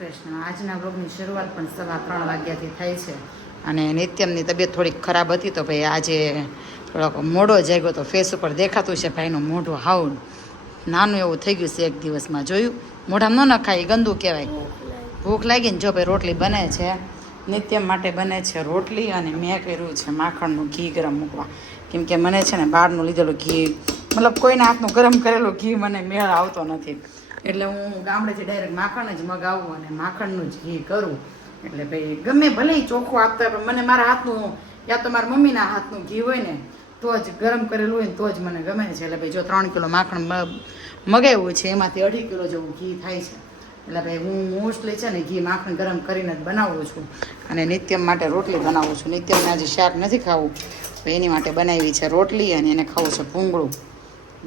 કૃષ્ણ. આજના બ્લોગની શરૂઆત પણ 3:15 વાગ્યાથી થાય છે અને નિત્યમની તબિયત થોડીક ખરાબ હતી તો ભાઈ આજે થોડોક મોડો જાગ્યો તો ફેસ ઉપર દેખાતું છે ભાઈનું મોઢું હાવ નાનું એવું થઈ ગયું છે. એક દિવસમાં જોયું મોઢામાં ન નખાય ગંદુ કહેવાય. ભૂખ લાગી ને જો ભાઈ રોટલી બને છે, નિત્યમ માટે બને છે રોટલી અને મેં કર્યું છે માખણનું ઘી ગરમ મૂકવા. કેમ કે મને છે ને બહારનું લીધેલું ઘી મતલબ કોઈના હાથનું ગરમ કરેલું ઘી મને મેળ આવતો નથી, એટલે હું ગામડેથી ડાયરેક્ટ માખણ જ મગાવું અને માખણનું જ ઘી કરું. એટલે ભાઈ ગમે ભલે ચોખ્ખું આપતા પણ મને મારા હાથનું યા તો મારા મમ્મીના હાથનું ઘી હોય ને તો જ ગરમ કરેલું હોય ને તો જ મને ગમે છે. એટલે ભાઈ જો 3 કિલો માખણ મગાવ્યું છે એમાંથી 2.5 કિલો જેવું ઘી થાય છે. એટલે ભાઈ હું મોસ્ટલી છે ને ઘી માખણ ગરમ કરીને જ બનાવું છું અને નિત્યમ માટે રોટલી બનાવું છું. નિત્યમને આજે શાક નથી ખાવું તો એની માટે બનાવી છે રોટલી અને એને ખાવું છે ભૂંગળું,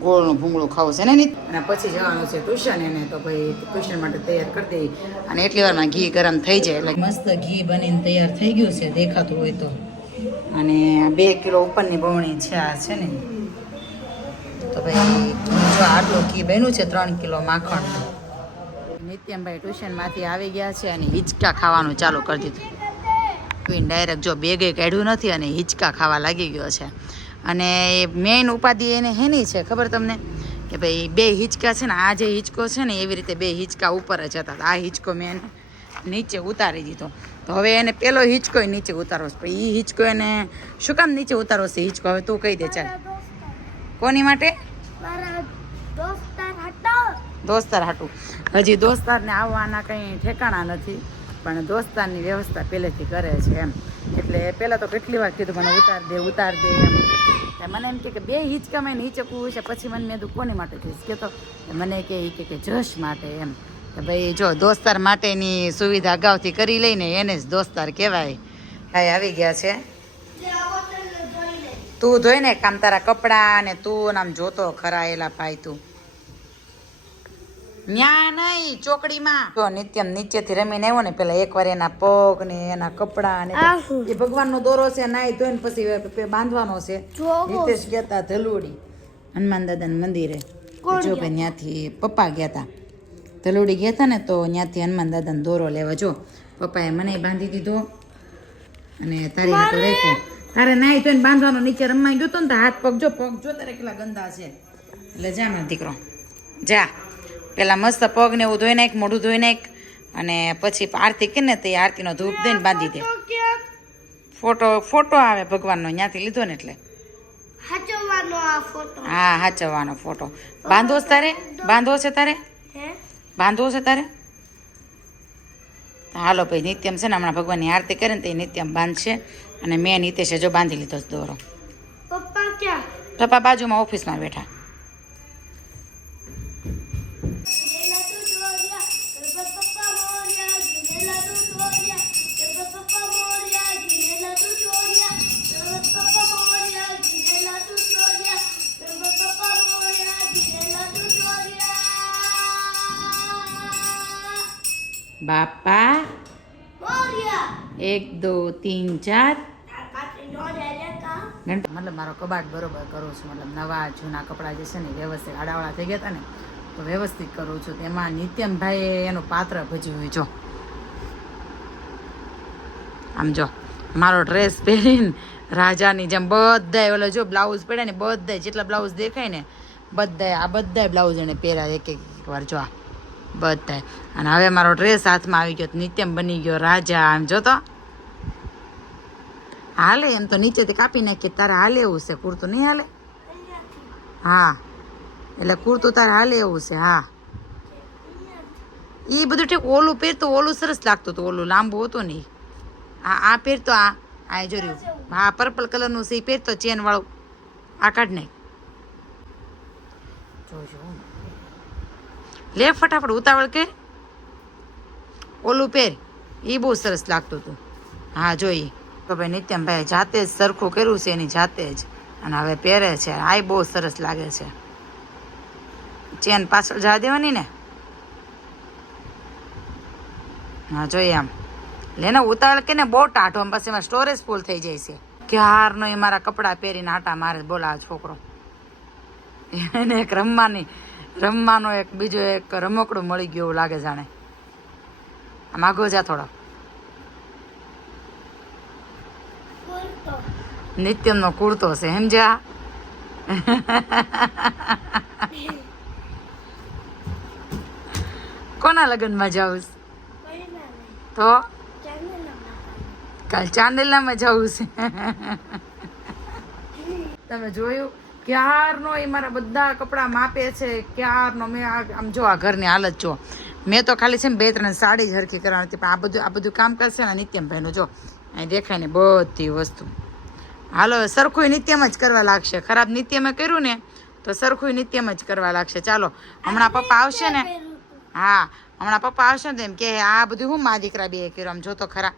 ગોળનું ભૂંગળું ખાવું છે ને નહીં. અને પછી જવાનું છે ટ્યુશન એને, તો ભાઈ ટ્યુશન માટે તૈયાર કરી દઈ અને એટલી વારમાં ઘી ગરમ થઈ જાય એટલે મસ્ત ઘી બનીને તૈયાર થઈ ગયું છે દેખાતું હોય તો. અને 2 કિલો ઉપરની બવણી છે આ છે ને, તો ભાઈ જો આટલું ઘી બન્યું છે 3 કિલો માખણ. નિત્યમભાઈ ટ્યુશનમાંથી આવી ગયા છે અને હિંચકા ખાવાનું ચાલુ કરી દીધું. ડાયરેક્ટ જો બેગે કાઢ્યું નથી અને હિંચકા ખાવા લાગી ગયો છે. અને મેઇન ઉપાધિ એને હેની છે ખબર તમને કે ભાઈ 2 હિંચકા છે ને, આ જે હિંચકો છે ને એવી રીતે 2 હિંચકા ઉપર જ હતા. આ હિંચકો મેં એને નીચે ઉતારી દીધો તો હવે એને પેલો હિંચકો નીચે ઉતારવો છે. પણ એ હિંચકો એને શું કામ નીચે ઉતારવો છે હિંચકો? હવે તું કહી દે ચાલ. કોની માટે? દોસ્તાર હાટું. હજી દોસ્તારને આવવાના કંઈ ઠેકાણા નથી પણ દોસ્તારની વ્યવસ્થા પહેલેથી કરે છે એમ. એટલે પહેલાં તો કેટલી વાર કીધું મને ઉતાર દે એમ. મને એમ કે 2 હિંચકામાં નીચે કૂવું છે. પછી મને મેં કોની માટે કહીશ કે તો મને કે જશ માટે એમ. કે ભાઈ જો દોસ્તાર માટેની સુવિધા અગાઉથી કરી લઈને એને જ દોસ્તાર કહેવાય. ભાઈ આવી ગયા છે. તું ધોઈને કામ તારા કપડાં ને તું આમ જોતો ખરા એલા ભાઈ તું ન્યા નહીં ચોકડીમાં. જો નિત્યમ નીચેથી રમીને આવ્યો ને પેલા એકવાર એના પગ ને એના કપડા ને એ ભગવાનનો દોરો છે નાઈ ધોઈને પછી બાંધવાનો છે. નિતેશ ગયા તા ધલુડી હનુમાન દાદાના મંદિરે. જો ભાઈ ત્યાંથી પપ્પા ગયા તા ધલુડી ગયા તા ને તો ત્યાંથી હનુમાન દાદાનો દોરો લેવા. જો પપ્પાએ મને બાંધી દીધો અને તારી હાથો રાખ્યો. તારે નાઈ ધોઈને બાંધવાનો. નીચે રમવા ગયો તો ને તો હાથ પગ જો તારે કેટલા ગંદા છે. એટલે જા મારો દીકરો જા, પેલા મસ્ત પગ ને એવું ધોઈ નાખ, મોઢું ધોઈ નાખ અને પછી આરતી કરીને તે આરતીનો ધૂપ દઈને બાંધી દે. ફોટો આવે ભગવાનનો ત્યાંથી લીધો ને એટલે હા હાચવવાનો ફોટો. બાંધવો છે તારે? બાંધવો છે તારે? બાંધવો છે તારે? હાલો ભાઈ નિત્યમ છે ને હમણાં ભગવાનની આરતી કરે ને તો એ નિત્યમ બાંધશે અને મેં નિતેશે જો બાંધી લીધો દોરો. પપ્પા બાજુમાં ઓફિસમાં બેઠા. બાપા 1 2 3 4 મતલબ મારો કબાટ બરોબર કરું છું. મતલબ નવા જૂના કપડાં જે છે ને વ્યવસ્થિત આડાવાળા થઈ ગયા હતા ને તો વ્યવસ્થિત કરું છું. તેમાં નિત્યમભાઈએ એનું પાત્ર ભજવ્યું. જો આમ જો મારો ડ્રેસ પહેરીને રાજાની જેમ બધાય ઓલો જો બ્લાઉઝ પહેર્યા ને બધાય જેટલા બ્લાઉઝ દેખાય ને બધાય બ્લાઉઝ એને પહેર્યા એક વાર જો આ બધાય. અને હવે મારો ડ્રેસ હાથમાં આવી ગયો નિત્યમ બની ગયો રાજા. આમ જો તો હાલે એમ તો નીચેથી કાપી નાખીએ. તારે હાલે એવું છે? કુર્તું નહીં હાલે? હા એટલે કુર્તું તારે હાલે એવું છે? હા એ બધું ઠીક. ઓલું પહેરતું ઓલું સરસ લાગતું હતું, ઓલું લાંબુ હતું નહીં. આ પહેરતો આ જોર્યું હા પર્પલ કલરનું છે એ પહેરતો ચેન વાળું. આ કાઢ નાખ જોજો લે ફટાફટ ઉતાવળ કે ઓલું પહેર એ બહુ સરસ લાગતું હતું. હા જોઈએ તો ભાઈ નિત્યમભાઈ જાતે જ સરખું કર્યું છે એની જાતે જ અને હવે પહેરે છે. આ બહુ સરસ લાગે છે. ચેન પાછળ જવા દેવાની ને. હા જોઈએ આમ લેને ઉતાવળ કે ને બહુ ટાઢો પછી એમાં સ્ટોરેજ ફૂલ થઈ જાય છે. ક્યારનો એ મારા કપડાં પહેરીને આટા મારે. બોલા છોકરો એને એક રમવાનો એક બીજો એક રમકડું મળી ગયું એવું લાગે જાણે. આમ આગો જા થોડો. નિત્યમનો કુર્તો છે સમજ્યા. કોના લગ્નમાં જાઉં તો કાલ ચાંદલામાં જવું છે. તમે જોયું ક્યારનો એ મારા બધા કપડાં માપે છે ક્યારનો. મેં આમ જો આ ઘરની હાલત જો. મેં તો ખાલી છે ને 2-3 સાડી જ હરખી કરવાની હતી પણ આ બધું કામ કરશે ને નિત્યમભાઈનું જો અહીં દેખાય ને બધી વસ્તુ. હાલો સરખું નિત્યમ જ કરવા લાગશે. ખરાબ નિત્યમે કર્યું ને તો સરખું નિત્યમ જ કરવા લાગશે. ચાલો હમણાં પપ્પા આવશે ને. હા હમણાં પપ્પા આવશે ને તો એમ કે આ બધું હું મા દીકરા બે કર્યું આમ જો તો ખરા.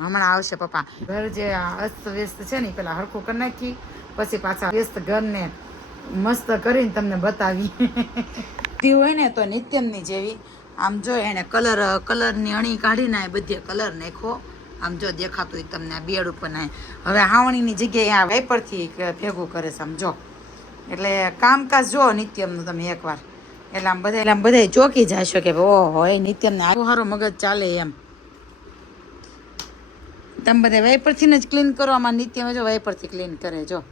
હમણાં આવશે પપ્પા. ઘર જે અસ્ત વ્યસ્ત છે ને પેલા હરખું કરી નાખી પછી પાછા વ્યસ્ત ઘરને મસ્ત કરીને તમને બતાવી. તી હોય ને તો નિત્યમની જેવી આમ જો એને કલરની અણી કાઢીને બધી કલર નાખો. આમ જો દેખાતું હોય તમને આ બેડ ઉપર ને હવે હાવણીની જગ્યાએ આ વેપરથી ભેગું કરે છે આમ જો. એટલે કામકાજ જો નિત્યમનું તમે એકવાર એટલે આમ બધા ચોકી જશો કે ઓહો એ નિત્યમને આવું સારું મગજ ચાલે એમ. તમે બધા વાઇપરથી જ ક્લીન કરો. આમાં નિત્યમાં જો વાઇપરથી ક્લીન કરે જો.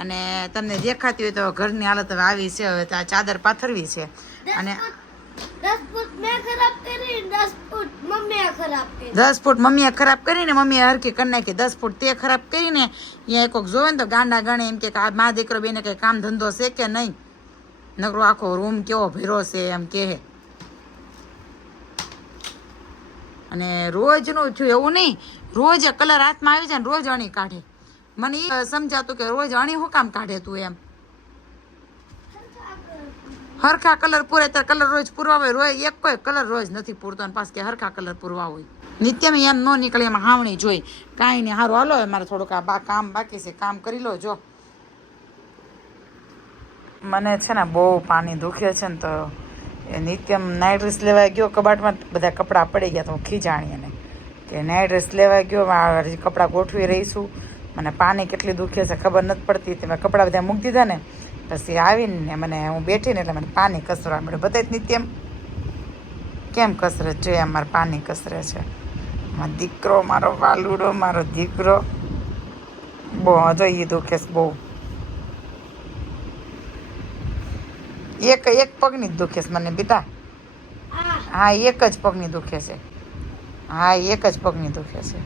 અને તમને દેખાતી હોય તો ઘરની હાલત હવે આવી છે. હવે તો આ ચાદર પાથરવી છે અને 10 ફૂટ મેં ખરાબ કરી 10 ફૂટ મમ્મીએ ખરાબ કરી. 10 ફૂટ મમ્મીએ ખરાબ કરીને મમ્મીએ હરખી કરી નાખી. 10 ફૂટ તે ખરાબ કરીને અહીંયા કોઈક જોવે ને તો ગાંડા ગણે એમ કે આ મા દીકરો બેને કંઈ કામ ધંધો છે કે નહીં. નકરો આખો રૂમ કેવો ભીરો છે એમ કહે. અને રોજનું થયું એવું નહીં. રોજ કલર હાથમાં આવી જાય ને રોજ અણી કાઢે. મને એ સમજાતું કે રોજ અણી શું કામ કાઢે તું એમ. હરખા કલર પૂરે ત્યારે કલર રોજ પૂરવા હોય. રોજ એક કોઈ કલર રોજ નથી પૂરતો અને પાછું કે હરખા કલર પૂરવા હોય. નિત્યમ એમ ન નીકળે એમાં હાવણી જોઈ. કાંઈ નહીં સારું હાલો મારે થોડુંક આ કામ બાકી છે કામ કરી લો જો. મને છે ને બહુ પાણી દુખે છે ને તો એ નિત્યમ નાઇટ ડ્રેસ લેવા ગયો કબાટમાં બધા કપડાં પડી ગયા તો હું ખીજાણી એને કે નાઇટ ડ્રેસ લેવા ગયો કપડાં ગોઠવી રહીશું. મને પાણી કેટલી દુખે છે ખબર નથી પડતી. તે મેં કપડાં બધા મૂકી દીધા ને પછી આવીને મને હું બેઠીને એટલે મને પાણી કસરવા મળ્યું. બતાવી નિત્યમ કેમ કસરે જોઈએ મારે પાણી કસરે છે. મારો દીકરો મારો વાલુડો મારો દીકરો બહુ જો એ દુખે છે બહુ. એક પગની જ દુખે છે મને બેટા. હા એક જ પગની દુખે છે. હા એક જ પગની દુખે છે.